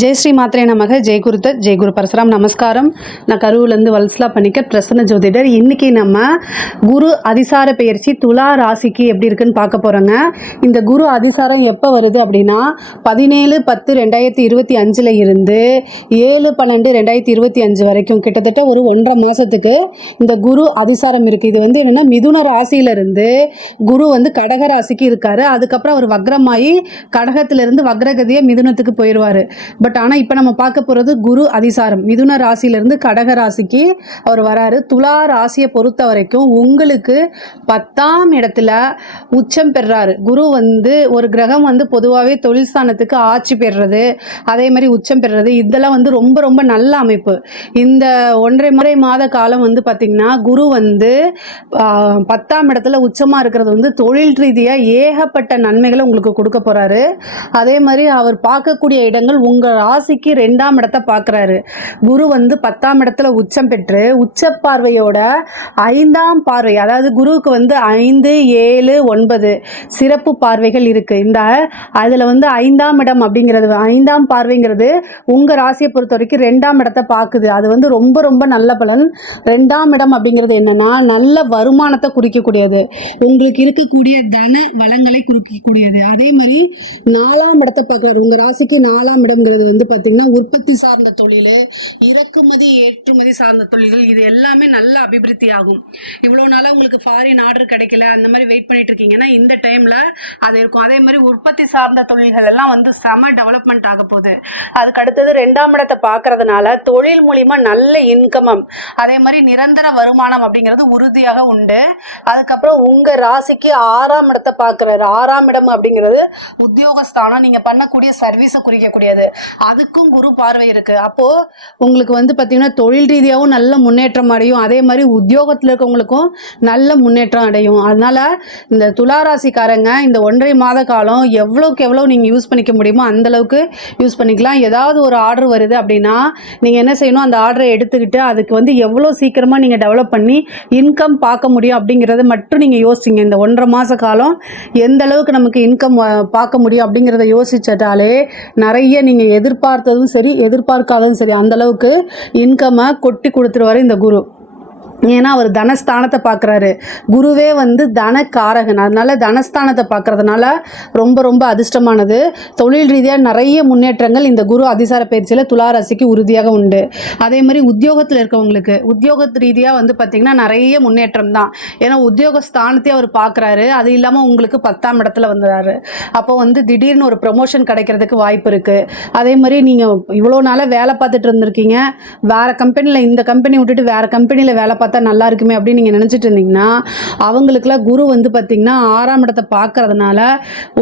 ஜெய் ஸ்ரீ மாத்ரே நமக. ஜெய் குருதத், ஜெய் குரு பரசுராம். நமஸ்காரம். நான் கரூர்லேருந்து வல்சலா பணிக்கர், பிரசன்ன ஜோதிடர். இன்றைக்கி நம்ம குரு அதிசார பெயர்ச்சி துலா ராசிக்கு எப்படி இருக்குன்னு பார்க்க போகிறோங்க. இந்த குரு அதிசாரம் எப்போ வருது அப்படின்னா 17/10/2025 இருந்து 7/12/2025 வரைக்கும் கிட்டத்தட்ட ஒரு 1.5 மாதத்துக்கு இந்த குரு அதிசாரம் இருக்குது. இது வந்து என்னென்னா மிதுன ராசியிலிருந்து குரு வந்து கடக ராசிக்கு இருக்கார். அதுக்கப்புறம் அவர் வக்ரமாயி கடகத்திலிருந்து வக்ரகதியை மிதுனத்துக்கு போயிடுவார். பட் ஆனால் இப்போ நம்ம பார்க்க போகிறது குரு அதிசாரம். மிதுன ராசியிலிருந்து கடக ராசிக்கு அவர் வராரு. துலா ராசியை பொறுத்த வரைக்கும் உங்களுக்கு 10ஆம் இடத்துல உச்சம் பெறாரு. குரு வந்து ஒரு கிரகம் வந்து பொதுவாகவே தொழில் ஸ்தானத்துக்கு ஆட்சி பெறுறது, அதே மாதிரி உச்சம் பெறுறது, இதெல்லாம் வந்து ரொம்ப ரொம்ப நல்ல அமைப்பு. இந்த 1.5 மாத காலம் வந்து பார்த்திங்கன்னா குரு வந்து 10ஆம் இடத்துல உச்சமாக இருக்கிறது வந்து தொழில் ரீதியாக ஏகப்பட்ட நன்மைகளை உங்களுக்கு கொடுக்க போகிறாரு. அதே மாதிரி அவர் பார்க்கக்கூடிய இடங்கள் உங்கள் ராசிக்கு 2ஆம் இடத்தை பார்க்குறாரு. குரு வந்து 10ஆம் இடத்துல உச்சம் பெற்று உச்ச பார்வையோட 5ஆம் பார்வை, அதாவது குருவுக்கு வந்து 5, 7, 9 சிறப்பு பார்வைகள் இருக்குது. இந்த அதில் வந்து 5ஆம் இடம் அப்படிங்கிறது, 5ஆம் பார்வைங்கிறது உங்கள் ராசியை பொறுத்த வரைக்கும் 2ஆம் இடத்தை பார்க்குது. அது வந்து ரொம்ப ரொம்ப நல்ல பலன். 2ஆம் இடம் அப்படிங்கிறது என்னென்னா நல்ல வருமானத்தை குறிக்கக்கூடியது, உங்களுக்கு இருக்கக்கூடிய தன வளங்களை குறிக்கக்கூடியது. அதே மாதிரி 4ஆம் இடத்தை பார்க்குறாரு. உங்கள் ராசிக்கு 4ஆம் இடம்ங்கிறது வந்து பார்த்திங்கன்னா உற்பத்தி சார்ந்த தொழில், இறக்குமதி ஏற்றுமதி சார்ந்த தொழில்கள், இது எல்லாமே நல்ல அபிவிருத்தி ஆகும். இவ்வளோ நாளாக உங்களுக்கு ஃபாரின் ஆர்டர் கிடைக்கல, அந்த மாதிரி வெயிட் பண்ணிட்டு இருக்கீங்கன்னா இந்த டைமில் அது இருக்கும். அதே மாதிரி உற்பத்தி சார்ந்த தொழில்கள் எல்லாம் வந்து செம டெவலப்மெண்ட் ஆக போகுது. அதுக்கு அடுத்தது 2ஆம் இடத்தை பார்க்கறதுனால தொழில் மூலிமா நல்ல இன்கமம், அதே மாதிரி நிரந்தர வருமானம் அப்படிங்கிறது உறுதியாக உண்டு. அதுக்கப்புறம் உங்கள் ராசிக்கு 6ஆம் இடத்தை பார்க்குறாரு. 6ஆம் இடம் அப்படிங்கிறது உத்தியோகஸ்தானம், நீங்கள் பண்ணக்கூடிய சர்வீஸை குறிக்கக்கூடியது. அதுக்கும் குரு பார்வை இருக்குது. அப்போது உங்களுக்கு வந்து பார்த்திங்கன்னா தொழில் ரீதியாகவும் நல்ல முன்னேற்றம் அடையும், அதே மாதிரி உத்தியோகத்தில் இருக்கவங்களுக்கும் நல்ல முன்னேற்றம் அடையும். அதனால் இந்த துளாராசிக்காரங்க இந்த 1.5 மாத காலம் எவ்வளோக்கு எவ்வளோ நீங்கள் யூஸ் பண்ணிக்க முடியுமோ அந்தளவுக்கு யூஸ் பண்ணிக்கலாம். ஏதாவது ஒரு ஆர்டர் வருது அப்படின்னா நீங்கள் என்ன செய்யணும், அந்த ஆர்டரை எடுத்துக்கிட்டு அதுக்கு வந்து எவ்வளோ சீக்கிரமாக நீங்கள் டெவலப் பண்ணி இன்கம் பார்க்க முடியும் அப்படிங்கிறத மட்டும் நீங்கள் யோசிச்சிங்க. இந்த 1.5 மாத காலம் எந்த அளவுக்கு நமக்கு இன்கம் பார்க்க முடியும் அப்படிங்கிறத யோசிச்சிட்டாலே நிறைய நீங்கள் எதிர்பார்த்ததும் சரி எதிர்பார்க்காததும் சரி அந்தளவுக்கு இன்கம்மை கொட்டி கொடுத்துருவார் இந்த குரு. ஏன்னா அவர் தனஸ்தானத்தை பார்க்குறாரு. குருவே வந்து தனக்காரகன், அதனால தனஸ்தானத்தை பார்க்கறதுனால ரொம்ப ரொம்ப அதிர்ஷ்டமானது. தொழில் ரீதியாக நிறைய முன்னேற்றங்கள் இந்த குரு அதிசார பயிற்சியில் துளாராசிக்கு உறுதியாக உண்டு. அதே மாதிரி உத்தியோகத்தில் இருக்கவங்களுக்கு உத்தியோக ரீதியாக வந்து பார்த்திங்கன்னா நிறைய முன்னேற்றம் தான். ஏன்னா உத்தியோக ஸ்தானத்தையே அவர் பார்க்குறாரு. அது இல்லாமல் உங்களுக்கு 10ஆம் இடத்துல வந்துடுறாரு. அப்போ வந்து திடீர்னு ஒரு ப்ரமோஷன் கிடைக்கிறதுக்கு வாய்ப்பு இருக்குது. அதே மாதிரி நீங்கள் இவ்வளோ நாளாக வேலை பார்த்துட்டு இருந்திருக்கீங்க, வேறு கம்பெனியில் இந்த கம்பெனி விட்டுட்டு வேறு கம்பெனியில் வேலை பார்த்தா நல்லா இருக்குமே அப்படின்னு நீங்கள் நினச்சிட்டு இருந்தீங்கன்னா அவங்களுக்குலாம் குரு வந்து பார்த்திங்கன்னா 6ஆம் இடத்தை பார்க்கறதுனால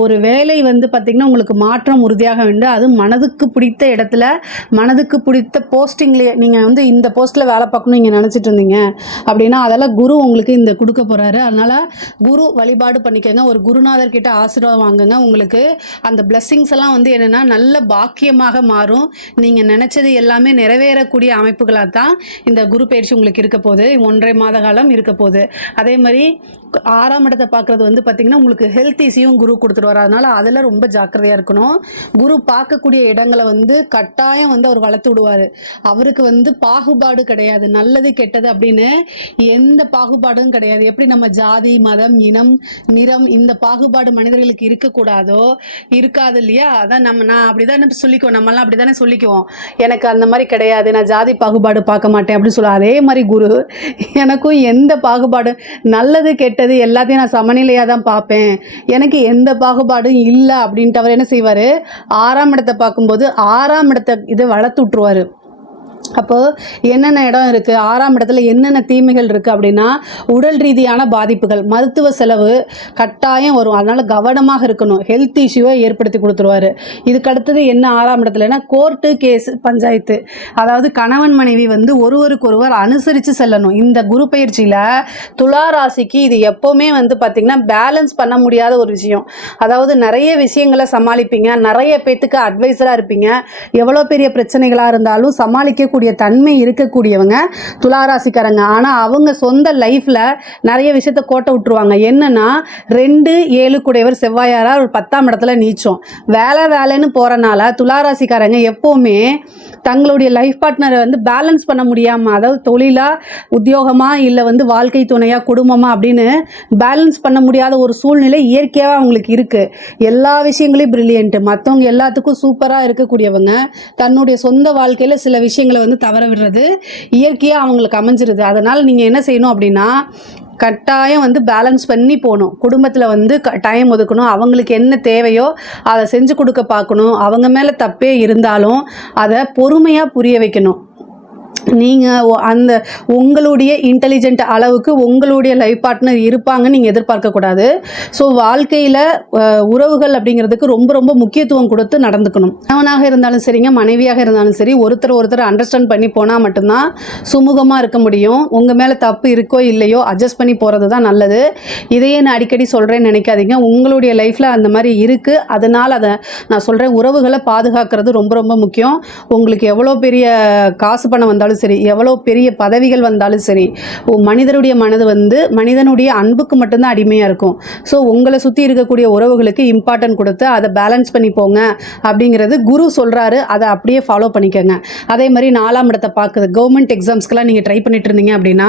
ஒரு வேலை வந்து பார்த்திங்கன்னா உங்களுக்கு மாற்றம் உறுதியாக உண்டு. அது மனதுக்கு பிடித்த இடத்துல மனதுக்கு பிடித்த போஸ்டிங்லேயே நீங்கள் வந்து இந்த போஸ்ட்டில் வேலை பார்க்கணும் நீங்கள் நினச்சிட்டு இருந்தீங்க அப்படின்னா அதெல்லாம் குரு உங்களுக்கு இந்த கொடுக்க போகிறாரு. அதனால் குரு வழிபாடு பண்ணிக்கோங்க, ஒரு குருநாதர் கிட்ட ஆசீர்வாதம் வாங்குங்க. உங்களுக்கு அந்த பிளஸ்ஸிங்ஸ் எல்லாம் வந்து என்னென்னா நல்ல பாக்கியமாக மாறும். நீங்கள் நினச்சது எல்லாமே நிறைவேறக்கூடிய அமைப்புகளாக தான் இந்த குரு பயிற்சி உங்களுக்கு இருக்க போகுது. 1.5 மாத காலம் இருக்க போகுது. அதே மாதிரி 6ஆம் இடத்தை பார்க்குறது வந்து பார்த்திங்கன்னா உங்களுக்கு ஹெல்த் இஷ்யூவும் குரு கொடுத்துருவார். அதனால் அதில் ரொம்ப ஜாக்கிரதையாக இருக்கணும். குரு பார்க்கக்கூடிய இடங்களை வந்து கட்டாயம் வந்து அவர் வளர்த்து விடுவார். அவருக்கு வந்து பாகுபாடு கிடையாது, நல்லது கெட்டது அப்படின்னு எந்த பாகுபாடும் கிடையாது. எப்படி நம்ம ஜாதி மதம் இனம் நிறம் இந்த பாகுபாடு மனிதர்களுக்கு இருக்கக்கூடாதோ இருக்காது இல்லையா? அதான் நான் அப்படி தான் சொல்லிக்குவோம், நம்மளாம் அப்படி தானே சொல்லிக்குவோம். எனக்கு அந்த மாதிரி கிடையாது, நான் ஜாதி பாகுபாடு பார்க்க மாட்டேன் அப்படின்னு சொல்லுவோம். அதே மாதிரி குரு எனக்கும் எந்த பாகுபாடு நல்லது கெட்டது எல்லாத்தையும் நான் சமநிலையாக தான் பார்ப்பேன், எனக்கு எந்த பாகுபாடும் இல்லை அப்படின்ட்டு அவர் என்ன செய்வார், 6ஆம் இடத்தை பார்க்கும்போது 6ஆம் இடத்தை இதை வளர்த்து விட்ருவார். அப்போது என்னென்ன இடம் இருக்குது, 6ஆம் இடத்துல என்னென்ன தீமைகள் இருக்குது அப்படின்னா உடல் ரீதியான பாதிப்புகள், மருத்துவ செலவு கட்டாயம் வரும். அதனால் கவனமாக இருக்கணும். ஹெல்த் இஷ்யூவை ஏற்படுத்தி கொடுத்துருவார். இதுக்கு அடுத்தது என்ன 6ஆம் இடத்துலனா கோர்ட்டு கேஸ் பஞ்சாயத்து, அதாவது கணவன் மனைவி வந்து ஒருவருக்கொருவர் அனுசரித்து செல்லணும். இந்த குரு பயிற்சியில் துலா ராசிக்கு இது எப்போவுமே வந்து பார்த்திங்கன்னா பேலன்ஸ் பண்ண முடியாத ஒரு விஷயம். அதாவது நிறைய விஷயங்களை சமாளிப்பீங்க, நிறைய பேத்துக்கு அட்வைஸராக இருப்பீங்க, எவ்வளோ பெரிய பிரச்சனைகளாக இருந்தாலும் சமாளிக்க செய்யக்கூடிய தன்மை இருக்கக்கூடியவங்க துளாராசிக்காரங்க. ஆனால் அவங்க சொந்த லைஃப்பில் நிறைய விஷயத்த கோட்டை விட்டுருவாங்க. என்னன்னா 2-7 கூடையவர் செவ்வாயாரா ஒரு 10ஆம் இடத்துல நீச்சம். வேலைன்னு போகிறனால துளாராசிக்காரங்க எப்போவுமே தங்களுடைய லைஃப் பார்ட்னரை வந்து பேலன்ஸ் பண்ண முடியாமல், அதாவது தொழிலா உத்தியோகமா இல்லை வந்து வாழ்க்கை துணையா குடும்பமா அப்படின்னு பேலன்ஸ் பண்ண முடியாத ஒரு சூழ்நிலை இயற்கையாக அவங்களுக்கு இருக்குது. எல்லா விஷயங்களையும் பிரில்லியன்ட்டு, மற்றவங்க எல்லாத்துக்கும் சூப்பராக இருக்கக்கூடியவங்க தன்னுடைய சொந்த வாழ்க்கையில் சில விஷயங்களை வந்து தவற விடுறது இயற்கையாக அவங்களுக்கு அமைஞ்சிருது. அதனால் நீங்கள் என்ன செய்யணும் அப்படின்னா, கட்டாயம் வந்து பேலன்ஸ் பண்ணி போகணும். குடும்பத்தில் வந்து டைம் ஒதுக்கணும். அவங்களுக்கு என்ன தேவையோ அதை செஞ்சு கொடுக்க பார்க்கணும். அவங்க மேலே தப்பே இருந்தாலும் அதை பொறுமையாக புரிய வைக்கணும். நீங்கள் அந்த உங்களுடைய இன்டெலிஜென்ட் அளவுக்கு உங்களுடைய லைஃப் பார்ட்னர் இருப்பாங்கன்னு நீங்கள் எதிர்பார்க்கக்கூடாது. ஸோ வாழ்க்கையில் உறவுகள் அப்படிங்கிறதுக்கு ரொம்ப ரொம்ப முக்கியத்துவம் கொடுத்து நடந்துக்கணும். கணவனாக இருந்தாலும் சரிங்க, மனைவியாக இருந்தாலும் சரி, ஒருத்தர் அண்டர்ஸ்டாண்ட் பண்ணி போனால் மட்டும்தான் சுமூகமாக இருக்க முடியும். உங்கள் மேலே தப்பு இருக்கோ இல்லையோ அட்ஜஸ்ட் பண்ணி போகிறது தான் நல்லது. இதையே நான் அடிக்கடி சொல்கிறேன்னு நினைக்காதீங்க. உங்களுடைய லைஃப்பில் அந்த மாதிரி இருக்குது, அதனால் அதை நான் சொல்கிறேன். உறவுகளை பாதுகாக்கிறது ரொம்ப ரொம்ப முக்கியம். உங்களுக்கு எவ்வளோ பெரிய காசு பணம் வந்தாலும் சரி, எவ்வளோ பெரிய பதவிகள் வந்தாலும் சரி, மனிதனுடைய மனது வந்து மனிதனுடைய அன்புக்கு மட்டும்தான் அடிமையாக இருக்கும். ஸோ உங்களை சுற்றி இருக்கக்கூடிய உறவுகளுக்கு இம்பார்ட்டன்ட் கொடுத்து அதை பேலன்ஸ் பண்ணி போங்க அப்படிங்கிறது குரு சொல்கிறாரு. அதை அப்படியே ஃபாலோ பண்ணிக்கோங்க. அதே மாதிரி 4ஆம் இடத்தை பார்க்குது. கவர்மெண்ட் எக்ஸாம்ஸ்க்கெலாம் நீங்கள் ட்ரை பண்ணிட்டு இருந்தீங்க அப்படின்னா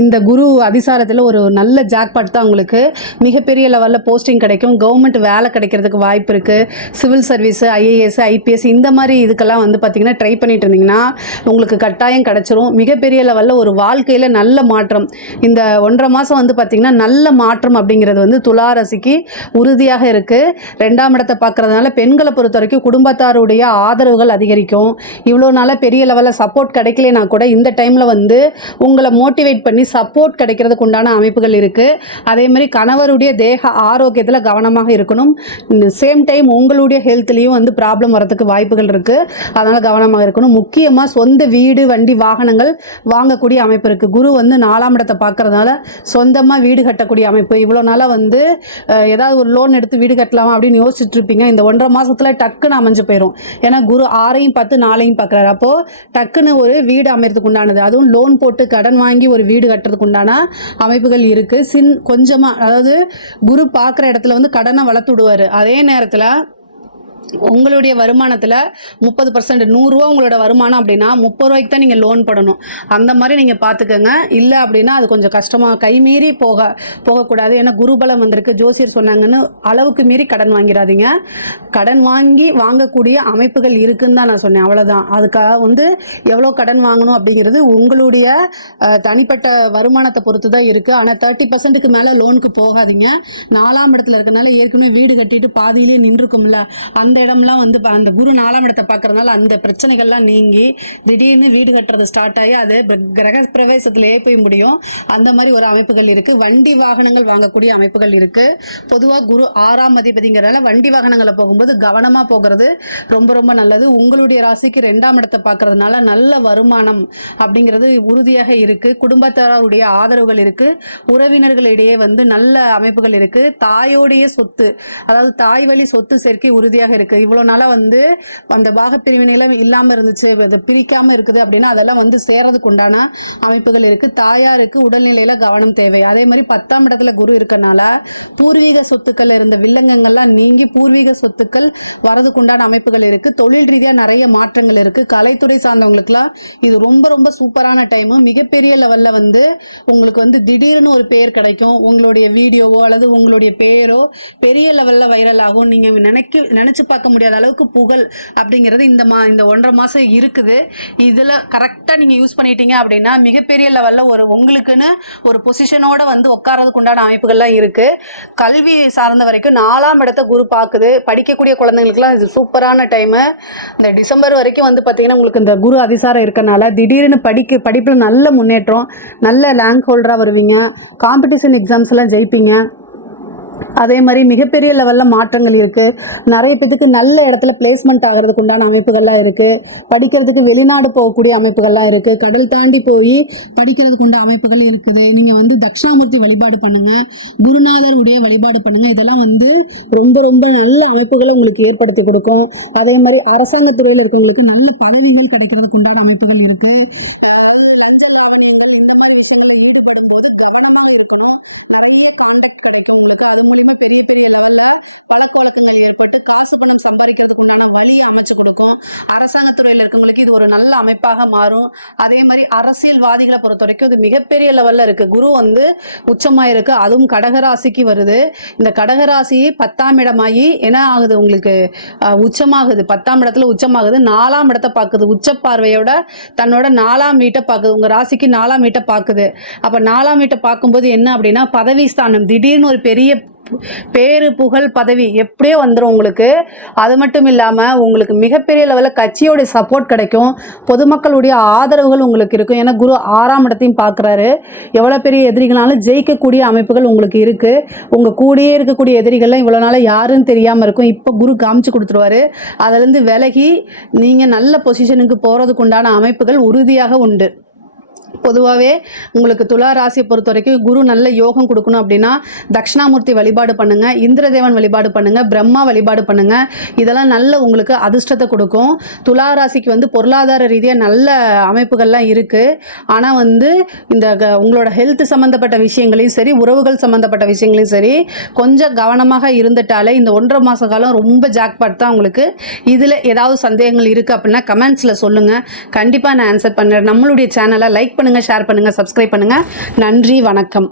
இந்த குரு அதிசாரத்தில் ஒரு நல்ல ஜாக்பாட் தான். உங்களுக்கு மிகப்பெரிய லெவலில் போஸ்டிங் கிடைக்கும். கவர்மெண்ட் வேலை கிடைக்கிறதுக்கு வாய்ப்பு இருக்குது. சிவில் சர்வீஸு, ஐஏஎஸ், ஐபிஎஸ் இந்த மாதிரி இதுக்கெல்லாம் வந்து பார்த்திங்கன்னா ட்ரை பண்ணிட்டு இருந்தீங்கன்னா உங்களுக்கு கட்டாயம் கிடைச்சிரும். மிகப்பெரிய லெவலில் ஒரு வாழ்க்கையில் நல்ல மாற்றம். இந்த 1.5 மாதம் வந்து பார்த்திங்கன்னா நல்ல மாற்றம் அப்படிங்கிறது வந்து துளாராசிக்கு உறுதியாக இருக்குது. 2ஆம் இடத்தை பார்க்குறதுனால பெண்களை பொறுத்த வரைக்கும் குடும்பத்தாருடைய ஆதரவுகள் அதிகரிக்கும். இவ்வளோ நாளாக பெரிய லெவலில் சப்போர்ட் கிடைக்கலனா கூட இந்த டைமில் வந்து உங்களை மோட்டிவேட் பண்ணி சப்போர்ட் கிடைக்கிறதுக்கு உண்டான அமைப்புகள் இருக்குது. அதே மாதிரி கணவருடைய தேக ஆரோக்கியத்தில் கவனமாக இருக்கணும். சேம் டைம் உங்களுடைய ஹெல்த்லேயும் வந்து ப்ராப்ளம் வரதுக்கு வாய்ப்புகள் இருக்குது. அதனால் கவனமாக இருக்கணும். முக்கியமாக சொந்த வீடு, வண்டி, வாகனங்கள் வாங்கக்கூடிய அமைப்பு இருக்குது. குரு வந்து 4ஆம் இடத்தை பார்க்கறதுனால சொந்தமாக வீடு கட்டக்கூடிய அமைப்பு. இவ்வளோ நாளாக வந்து ஏதாவது ஒரு லோன் எடுத்து வீடு கட்டலாமா அப்படின்னு யோசிச்சுட்டு இருப்பீங்க. இந்த 1.5 மாதத்தில் டக்குன்னு அமைஞ்சு போயிடும். ஏன்னா குரு 6ஐயும் 10 4ஐயும் பார்க்குறாரு. அப்போது டக்குன்னு ஒரு வீடு அமைறதுக்கு உண்டானது, அதுவும் லோன் போட்டு கடன் வாங்கி ஒரு வீடு கட்டுறதுக்கு உண்டான அமைப்புகள் இருக்குது. கொஞ்சமாக, அதாவது குரு பார்க்குற இடத்துல வந்து கடனை வளர்த்து விடுவார். அதே நேரத்தில் உங்களுடைய வருமானத்தில் 30%, 100 ரூபா உங்களோட வருமானம் அப்படின்னா 30 ரூபாய்க்கு தான் நீங்கள் லோன் போடணும். அந்த மாதிரி நீங்கள் பார்த்துக்கோங்க. இல்லை அப்படின்னா அது கொஞ்சம் கஷ்டமாக கைமீறி போகக்கூடாது. ஏன்னா குருபலம் வந்திருக்கு, ஜோசியர் சொன்னாங்கன்னு அளவுக்கு மீறி கடன் வாங்கிடாதீங்க. கடன் வாங்கக்கூடிய அமைப்புகள் இருக்குன்னு தான் நான் சொன்னேன், அவ்வளோதான். அதுக்காக வந்து எவ்வளோ கடன் வாங்கணும் அப்படிங்கிறது உங்களுடைய தனிப்பட்ட வருமானத்தை பொறுத்து தான் இருக்குது. ஆனால் 30%க்கு மேலே லோனுக்கு போகாதீங்க. 4ஆம் இடத்துல இருக்கனால ஏற்கனவே வீடு கட்டிட்டு பாதியிலே நின்றுக்கும்ல, அந்த இடம்லாம் வந்து அந்த குரு 4ஆம் இடத்தை பார்க்கறதுனால அந்த பிரச்சனைகள்லாம் நீங்கி திடீர்னு வீடு கட்டுறது ஸ்டார்ட் ஆகி அது கிரக பிரவேசத்திலேயே போய் முடியும். அந்த மாதிரி ஒரு அமைப்புகள் இருக்குது. வண்டி வாகனங்கள் வாங்கக்கூடிய அமைப்புகள் இருக்குது. பொதுவாக குரு 6ஆம் அதிபதிங்கிறனால வண்டி வாகனங்களை போகும்போது கவனமாக போகிறது ரொம்ப ரொம்ப நல்லது. உங்களுடைய ராசிக்கு 2ஆம் இடத்தை பார்க்கறதுனால நல்ல வருமானம் அப்படிங்கிறது உறுதியாக இருக்குது. குடும்பத்தாருடைய ஆதரவுகள் இருக்குது. உறவினர்களிடையே வந்து நல்ல அமைப்புகள் இருக்குது. தாயோடைய சொத்து, அதாவது தாய் வழி சொத்து சேர்க்கை உறுதியாக இருக்குது. இவ்வளோ நாளாக வந்து அந்த பாகப்பிரிவினையில் இல்லாமல் இருந்துச்சு, அதை பிரிக்காமல் இருக்குது அப்படின்னா அதெல்லாம் வந்து சேர்றதுக்கு உண்டான அமைப்புகள் இருக்குது. தாயாருக்கு உடல்நிலையில் கவனம் தேவை. அதே மாதிரி 10ஆம் இடத்துல குரு இருக்கனால பூர்வீக சொத்துக்கள் இருந்த வில்லங்கங்கள்லாம் நீங்கி பூர்வீக சொத்துக்கள் வரதுக்கு உண்டான அமைப்புகள் இருக்குது. தொழில் ரீதியாக நிறைய மாற்றங்கள் இருக்குது. கலைத்துறை சார்ந்தவங்களுக்குலாம் இது ரொம்ப ரொம்ப சூப்பரான டைமு. மிகப்பெரிய லெவலில் வந்து உங்களுக்கு வந்து திடீர்னு ஒரு பேர் கிடைக்கும். உங்களுடைய வீடியோவோ அல்லது உங்களுடைய பேரோ பெரிய லெவலில் வைரல் ஆகும். நீங்கள் நினச்சி பார்க்க முடியாத அளவுக்கு புகழ் அப்படிங்கிறது இந்த 1.5 மாதம் இருக்குது. இதில் கரெக்டாக நீங்கள் யூஸ் பண்ணிட்டீங்க அப்படின்னா மிகப்பெரிய லெவலில் உங்களுக்குன்னு ஒரு பொசிஷனோடு வந்து உட்காரதுக்கு உண்டான அமைப்புகள்லாம் இருக்குது. கல்வி சார்ந்த வரைக்கும் 4ஆம் இடத்தை குரு பார்க்குது. படிக்கக்கூடிய குழந்தைங்களுக்குலாம் இது சூப்பரான டைமு. இந்த டிசம்பர் வரைக்கும் வந்து பார்த்திங்கன்னா உங்களுக்கு இந்த குரு அதிசாரம் இருக்கனால திடீர்னு படிப்பில் நல்ல முன்னேற்றம், நல்ல ரேங்க் ஹோல்டராக வருவீங்க. காம்படிஷன் எக்ஸாம்ஸ்லாம் ஜெயிப்பீங்க. அதே மாதிரி மிகப்பெரிய லெவலில் மாற்றங்கள் இருக்குது. நிறைய பேத்துக்கு நல்ல இடத்துல பிளேஸ்மெண்ட் ஆகிறதுக்கு உண்டான அமைப்புகள்லாம் இருக்குது. படிக்கிறதுக்கு வெளிநாடு போகக்கூடிய அமைப்புகள்லாம் இருக்குது. கடல் தாண்டி போய் படிக்கிறதுக்கு உண்டான அமைப்புகள் இருக்குது. நீங்கள் வந்து தட்சிணாமூர்த்தி வழிபாடு பண்ணுங்கள், குருநாதர் உடைய வழிபாடு பண்ணுங்கள். இதெல்லாம் வந்து ரொம்ப ரொம்ப நல்ல அமைப்புகளை உங்களுக்கு ஏற்படுத்தி கொடுக்கும். அதே மாதிரி அரசாங்கத்துறையில் இருக்கவங்களுக்கு நல்ல பதவிகள் கிடைக்கிறதுக்கு உண்டான அமைப்புகள் இருக்குது. அதாவது லஞ்ச லாவணியங்கள் இந்த மாதிரி விஷயங்களில் ஈடுபடும் போது கவனமாக இருக்கணும். நிறைய கான்டாக்ட் கிடைக்கும் உங்களுக்கு. அது மூலிமா பெரிய பெரிய லெவலில் பழக்க வழக்கங்கள் ஏற்பட்டு காசு பணம் சம்பாதிக்கிறதுக்கு உண்டான வழியை அமைச்சு கொடுக்கும். அரசாங்கத்துறையில் இருக்கவங்களுக்கு இது ஒரு நல்ல அமைப்பாக மாறும். அதே மாதிரி அரசியல்வாதிகளை பொறுத்த வரைக்கும் இது மிகப்பெரிய லெவலில் இருக்குது. குரு வந்து உச்சமாக இருக்குது, அதுவும் கடகராசிக்கு வருது. இந்த கடகராசி 10ஆம் இடமாகி என்ன ஆகுது உங்களுக்கு, உச்சமாகுது. 10ஆம் இடத்துல உச்சமாகுது, 4ஆம் இடத்தை பார்க்குது. உச்ச பார்வையோட தன்னோட 4ஆம் வீட்டை பார்க்குது. உங்கள் ராசிக்கு 4ஆம் வீட்டை பார்க்குது. அப்போ 4ஆம் வீட்டை பார்க்கும்போது என்ன அப்படின்னா பதவி ஸ்தானம், திடீர்னு ஒரு பெரிய பேரு புகழ் பதவி எப்படியோ வந்துடும் உங்களுக்கு. அது மட்டும் இல்லாமல் உங்களுக்கு மிகப்பெரிய லெவலில் கட்சியோடைய சப்போர்ட் கிடைக்கும். பொதுமக்களுடைய ஆதரவுகள் உங்களுக்கு இருக்கும். ஏன்னா குரு 6ஆம் இடத்தையும் பார்க்குறாரு. எவ்வளோ பெரிய எதிரிகளாலும் ஜெயிக்கக்கூடிய அமைப்புகள் உங்களுக்கு இருக்குது. உங்கள் கூடயே இருக்கக்கூடிய எதிரிகள்லாம் இவ்வளோ நாள் யாருன்னு தெரியாமல் இருக்கும். இப்போ குரு காமிச்சு கொடுத்துருவாரு. அதிலேருந்து விலகி நீங்கள் நல்ல பொசிஷனுக்கு போகிறதுக்கு உண்டான அமைப்புகள் உறுதியாக உண்டு. பொதுவாகவே உங்களுக்கு துலா ராசியை பொறுத்த வரைக்கும் குரு நல்ல யோகம் கொடுக்கணும் அப்படின்னா தட்சிணாமூர்த்தி வழிபாடு பண்ணுங்கள், இந்திரதேவன் வழிபாடு பண்ணுங்கள், பிரம்மா வழிபாடு பண்ணுங்கள். இதெல்லாம் நல்ல உங்களுக்கு அதிர்ஷ்டத்தை கொடுக்கும். துலா ராசிக்கு வந்து பொருளாதார ரீதியாக நல்ல அமைப்புகள்லாம் இருக்குது. ஆனால் வந்து இந்த உங்களோட ஹெல்த் சம்மந்தப்பட்ட விஷயங்களையும் சரி, உறவுகள் சம்மந்தப்பட்ட விஷயங்களையும் சரி கொஞ்சம் கவனமாக இருந்துட்டாலே இந்த 1.5 மாத காலம் ரொம்ப ஜாக்பாட் தான் உங்களுக்கு. இதில் ஏதாவது சந்தேகங்கள் இருக்குது அப்படின்னா கமெண்ட்ஸில் சொல்லுங்கள், கண்டிப்பாக நான் ஆன்சர் பண்ணுறேன். நம்மளுடைய சேனலை லைக் பண்ணுங்க, ஷேர் பண்ணுங்க, சப்ஸ்கிரைப் பண்ணுங்க. நன்றி, வணக்கம்.